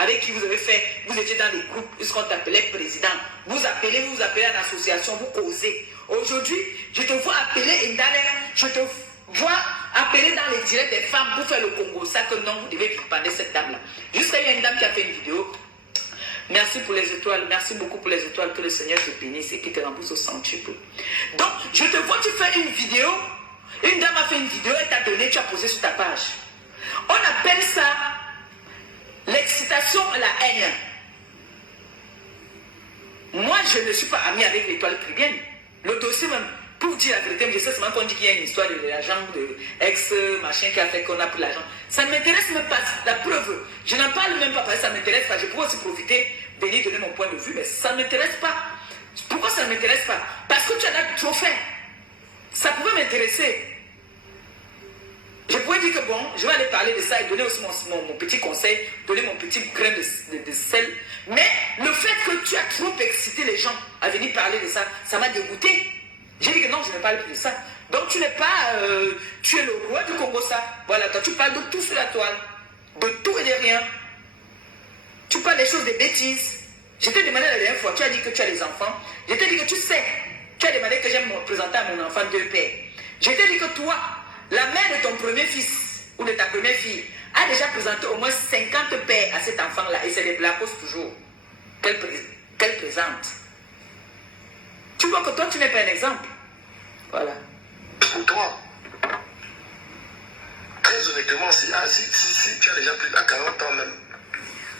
avec qui vous avez fait, vous étiez dans les groupes, ce qu'on appelait président. Vous appelez en association, vous causez. Aujourd'hui, je te vois appeler Indale, je te vois appeler dans les directs des femmes pour faire le Congo. Ça que non, vous devez vilipender cette dame-là. Jusqu'à il y a une dame qui a fait une vidéo. Merci pour les étoiles, merci beaucoup pour les étoiles, que le Seigneur te bénisse et qui te rembourse au centuple. Donc, je te vois, tu fais une vidéo, une dame a fait une vidéo et t'a donné, tu as posé sur ta page. On appelle ça l'excitation à la haine. Moi, je ne suis pas amie avec l'étoile Caribbean. Le dossier même, pour vous dire la vérité, je sais seulement qu'on dit qu'il y a une histoire de l'agent, de ex-machin qui a fait qu'on a pris l'argent. Ça ne m'intéresse même pas, la preuve. Je n'en parle même pas parce que ça ne m'intéresse pas. Je pourrais aussi profiter, venir donner mon point de vue, mais ça ne m'intéresse pas. Pourquoi ça ne m'intéresse pas? Parce que tu en as trop fait. Ça pouvait m'intéresser. Je pourrais dire que bon, je vais aller parler de ça et donner aussi mon petit conseil, donner mon petit grain de sel. Mais le fait que tu as trop excité les gens à venir parler de ça, ça m'a dégoûté. J'ai dit que non, je ne parle plus de ça. Donc tu n'es pas... tu es le roi du Congo, ça. Voilà, toi tu parles de tout sur la toile. De tout et de rien. Tu parles des choses, des bêtises. Je t'ai demandé la dernière fois, tu as dit que tu as des enfants. Je t'ai dit que tu sais. Tu as demandé que j'aime me présenter à mon enfant deux pères. Je t'ai dit que toi, la mère de ton premier fils ou de ta première fille a déjà présenté au moins 50 pères à cet enfant-là. Et c'est des blacos toujours qu'elle présente. Tu vois que toi, tu n'es pas un exemple. Voilà. Pour toi, très honnêtement, si tu as déjà plus de 40 ans même,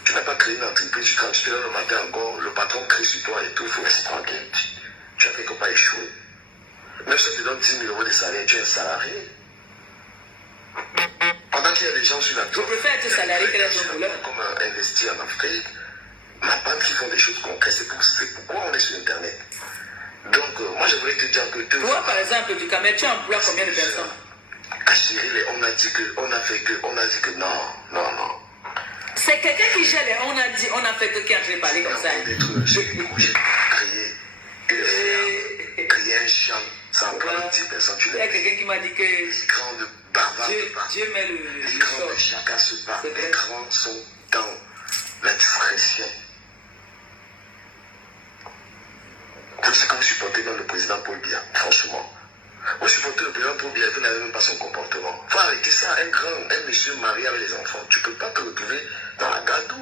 tu n'as pas créé une entreprise, quand tu te lèves le matin encore, le patron crie sur toi et tout, il faut rester tranquille. Tu as quelque part échoué. Même si tu te donne 10 000 euros de salaire, tu es un salarié. Pendant qu'il y a des gens sur la tour, je préfère être salarié que d'être boulot. Comme investir en Afrique, ma part qui font des choses concrètes, c'est pourquoi on est sur Internet. Donc, moi, je voulais te dire que... Toi, par exemple, du Cameroun, tu emploies combien de personnes? À Cyril, on a dit que non. C'est quelqu'un qui gère les on a fait que quand j'ai parlé comme ça. Créer un champ, ça emploie 10 personnes. Il y a quelqu'un qui m'a dit que... Les grands de bavard Dieu met le grands de chacun se bat. Les grands sont dans la discrétion. Vous savez que vous supportez même le président Paul Biya, franchement. Vous supportez le président Paul Biya, vous n'avez même pas son comportement. Il faut arrêter ça, un monsieur marié avec les enfants. Tu ne peux pas te retrouver dans la gâteau.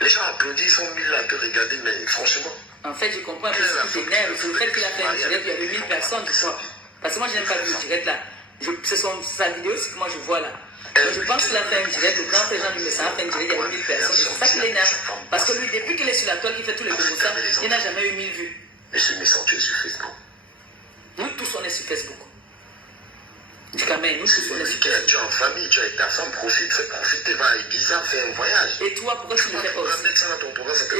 Les gens applaudissent, ils sont mis là à te regarder, mais franchement. En fait, je comprends un peu ce qui t'énerve. C'est le fait qu'il a fait un direct, il y avait 1000 personnes, tu vois. Parce que moi, je n'aime pas le direct là. C'est sa vidéo, c'est que moi je vois là. Donc, je pense qu'il a fait un direct, le grand président du Message a fait un direct, il y avait 1000 personnes. C'est ça qui l'énerve. Parce que lui, depuis qu'il est sur la toile, il fait tous les commotions, il n'a jamais eu 1000 vues. Monsieur Messan, tu es sur Facebook. Nous tous, on est sur Facebook. Du Cameroun, nous tous, on est sur Facebook. Tu es en famille, tu es avec ta femme, fais profiter, va à Ibiza, fais un voyage. Et toi, pourquoi tu ne le fais pas aussi?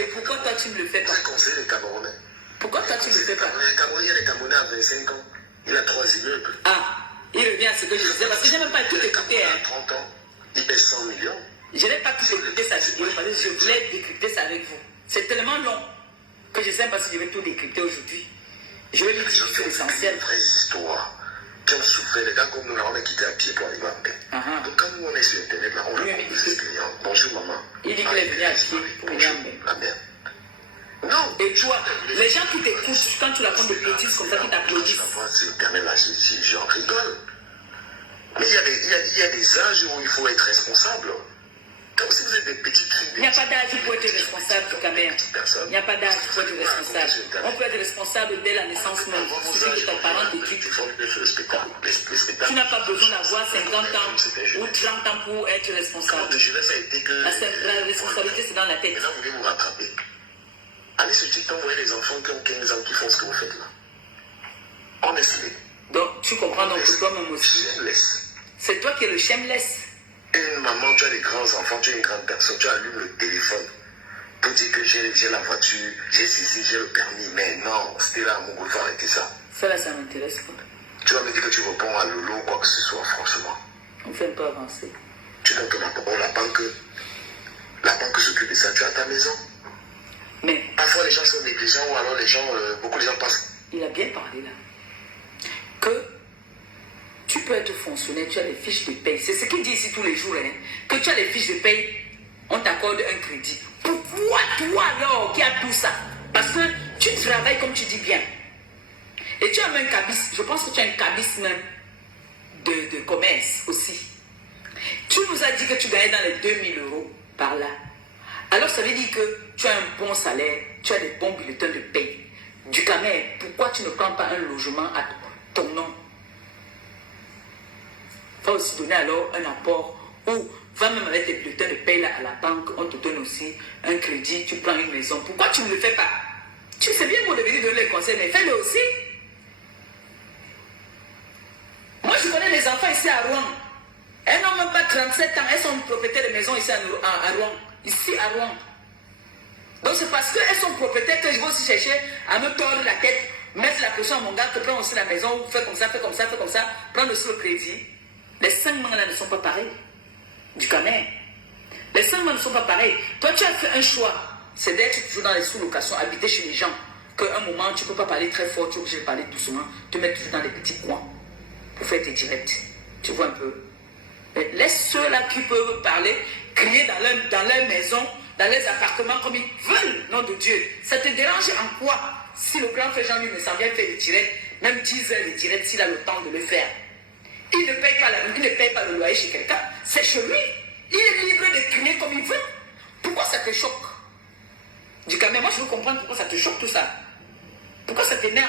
Et pourquoi toi, tu ne le fais pas? Je conseille les Camerounais. Pourquoi toi, tu ne le fais pas? Les Camerounais à 25 ans, il a 3 immeubles. Ah, il revient à ce que je disais, parce que je n'ai même pas tout écouté. À 30 ans, il paie 100 millions. Je n'ai pas tout écouté sa vidéo, parce que je voulais décrypter ça avec vous. C'est tellement long que je ne sais pas si je vais tout décrypter aujourd'hui. Je vais lui dire que c'est l'essentiel. Une vraie histoire. Qui ont souffert, les gars comme nous, là, on a quitté à pied pour arriver en paix. Donc quand nous, on est sur Internet, là, on a des clients. Bonjour, maman. Il dit qu'il est venu à pied pour venir en paix. La mère. Non. Et toi, les gens qui t'écoutent, quand tu racontes des bêtises comme ça, qui t'applaudissent. C'est Internet, là, j'en rigole. Mais il y a des âges où il faut être responsable. Quand si vous êtes des petites filles... Il n'y a pas d'âge pour être responsable du Cameroun. Il n'y a pas d'âge pour être responsable. On peut être responsable dès la naissance même. Il suffit que tes parents t'éduquent. Tu n'as pas besoin d'avoir 50 ans ou 30 ans pour être responsable. La responsabilité, c'est dans la tête. Maintenant, vous voulez vous rattraper. Allez sur TikTok, vous voyez les enfants qui ont 15 ans qui font ce que vous faites là. Honestly. Donc, tu comprends donc que toi-même aussi. C'est toi qui es le shameless. Une maman, tu as des grands enfants, tu es une grande personne, tu allumes le téléphone pour dire que j'ai la voiture, j'ai ceci, j'ai le permis. Mais non, c'était là à mon boulevard, arrêter ça. Ça là, ça m'intéresse pas. Tu vas me dire que tu réponds à Lolo ou quoi que ce soit, franchement. On fait un peu avancer. Tu donnes ton rapport, la banque s'occupe de ça, tu as ta maison. Mais parfois les gens sont négligents ou alors beaucoup de gens passent. Il a bien parlé là. Que tu peux être fonctionnaire, tu as les fiches de paye. C'est ce qu'il dit ici tous les jours, hein, que tu as les fiches de paye, on t'a t'accorde un crédit. Pourquoi toi alors qui as tout ça? Parce que tu travailles comme tu dis bien. Et tu as même un cabis, je pense que tu as un cabis même de commerce aussi. Tu nous as dit que tu gagnais dans les 2000 € par là. Alors ça veut dire que tu as un bon salaire, tu as des bons bulletins de paie. Du Camer, pourquoi tu ne prends pas un logement à ton nom? Va aussi donner alors un apport ou va même avec tes bulletins de paie là à la banque, on te donne aussi un crédit, tu prends une maison. Pourquoi tu ne le fais pas? Tu sais bien qu'on devait donner les conseils, mais fais-le aussi. Moi je connais des enfants ici à Rouen. Elles n'ont même pas 37 ans, elles sont propriétaires de maisons ici à Rouen. Ici à Rouen. Donc c'est parce qu'elles sont propriétaires que je vais aussi chercher à me tordre la tête, mettre la pression à mon gars, que prends aussi la maison, fais comme ça, fais comme ça, fais comme ça, prendre aussi le crédit. Les 5 mains là ne sont pas pareils. Du Camer. Les 5 mains ne sont pas pareils. Toi tu as fait un choix, c'est d'être toujours dans les sous-locations, habiter chez les gens. Qu'à un moment tu ne peux pas parler très fort, tu es obligé de parler doucement, te mettre toujours dans des petits coins pour faire tes directs. Tu vois un peu. Mais laisse ceux-là qui peuvent parler, crier dans leur maison, dans les appartements comme ils veulent, nom de Dieu. Ça te dérange en quoi? Si le grand frère Jean-Louis me s'en vient faire des directs, même 10 heures de direct, s'il a le temps de le faire. Il ne paye pas il ne paye pas le loyer chez quelqu'un, c'est chez lui. Il est libre de crier comme il veut. Pourquoi ça te choque? Du coup, mais moi je veux comprendre pourquoi ça te choque tout ça. Pourquoi ça t'énerve?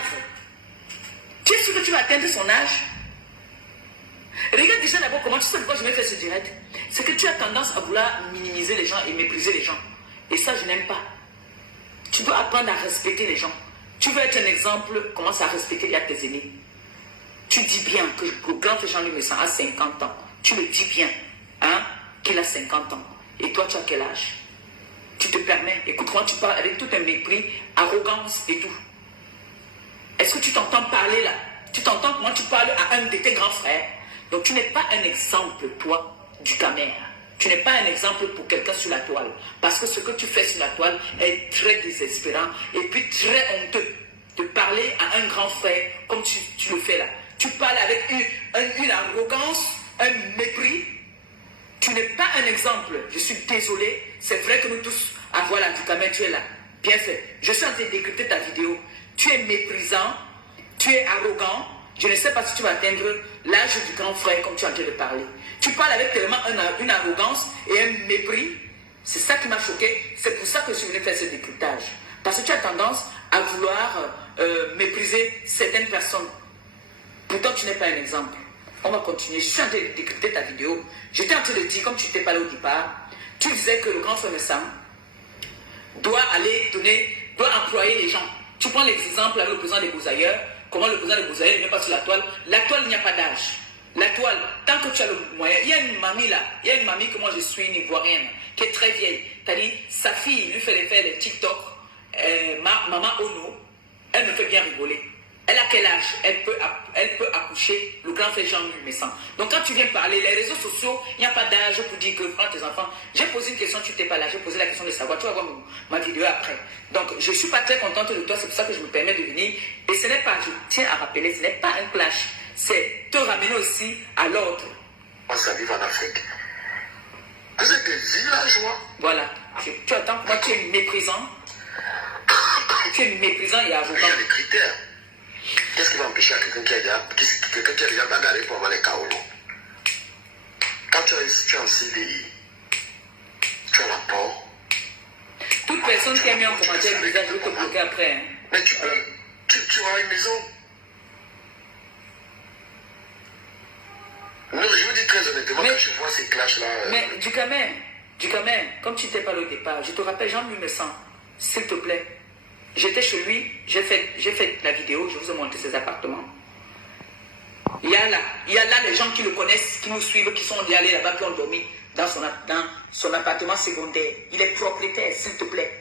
Tu es sûr que tu vas atteindre son âge? Regarde déjà d'abord comment tu sais pourquoi je vais faire ce direct. C'est que tu as tendance à vouloir minimiser les gens et mépriser les gens. Et ça, je n'aime pas. Tu dois apprendre à respecter les gens. Tu veux être un exemple, commence à respecter tes aînés. Tu dis bien que le grand frère Jean-Louis Messan a 50 ans. Tu le dis bien, hein, qu'il a 50 ans. Et toi, tu as quel âge? Tu te permets, écoute, quand tu parles avec tout un mépris, arrogance et tout. Est-ce que tu t'entends parler là? Tu t'entends comment tu parles à un de tes grands frères? Donc tu n'es pas un exemple, toi, du Camer. Tu n'es pas un exemple pour quelqu'un sur la toile. Parce que ce que tu fais sur la toile est très désespérant et puis très honteux. De parler à un grand frère comme tu le fais là. Tu parles avec une arrogance, un mépris. Tu n'es pas un exemple. Je suis désolé. C'est vrai que nous tous, ah voilà, du Camer, tu es là. Bien fait. Je suis en train d'écouter ta vidéo. Tu es méprisant. Tu es arrogant. Je ne sais pas si tu vas atteindre l'âge du grand frère comme tu es en train de parler. Tu parles avec tellement une arrogance et un mépris. C'est ça qui m'a choqué. C'est pour ça que je suis venu faire ce décryptage. Parce que tu as tendance à vouloir mépriser certaines personnes. Pourtant, tu n'es pas un exemple. On va continuer. Je suis en train de décrypter ta vidéo. J'étais en train de dire, comme tu t'es parlé au départ, tu disais que le grand frère Messan doit employer les gens. Tu prends l'exemple avec le président des Beaux-Ailleurs. Comment le président de Beaux-Ailleurs ne vient pas sur la toile? La toile, il n'y a pas d'âge. La toile, tant que tu as le moyen. Il y a une mamie là, il y a une mamie que moi je suis, une ivoirienne, qui est très vieille. C'est-à-dire, sa fille lui fait les TikTok, Maman Ono, elle me fait bien rigoler. Elle a quel âge? Elle peut accoucher le grand frère Jean-Louis Messan. Donc quand tu viens parler, les réseaux sociaux, il n'y a pas d'âge pour dire que prends tes enfants. J'ai posé une question, tu n'étais pas là. J'ai posé la question de savoir. Tu vas voir ma vidéo après. Donc je ne suis pas très contente de toi, c'est pour ça que je me permets de venir. Et ce n'est pas, je tiens à rappeler, ce n'est pas un clash. C'est te ramener aussi à l'ordre. Ça vit en Afrique. Vous êtes des villageois. Voilà. Tu attends, moi tu es méprisant. Tu es méprisant et arrogant. Il y a des critères. Qu'est-ce qui va empêcher à quelqu'un qui a déjà bagarré pour avoir les KO? Quand tu es en CDI, tu as l'apport. Toute personne qui a mis en commentaire bizarre, je vais te bloquer après. Hein. Mais tu auras une maison. Non, je vous dis très honnêtement, quand je vois ces clashs-là... Mais du Camer, comme tu t'es parlé au départ, je te rappelle Jean-Louis Messan, s'il te plaît. J'étais chez lui, j'ai fait la vidéo, je vous ai montré ses appartements. Il y a là les gens qui le connaissent, qui nous suivent, qui sont allés là-bas, qui ont dormi dans son appartement secondaire. Il est propriétaire, s'il te plaît.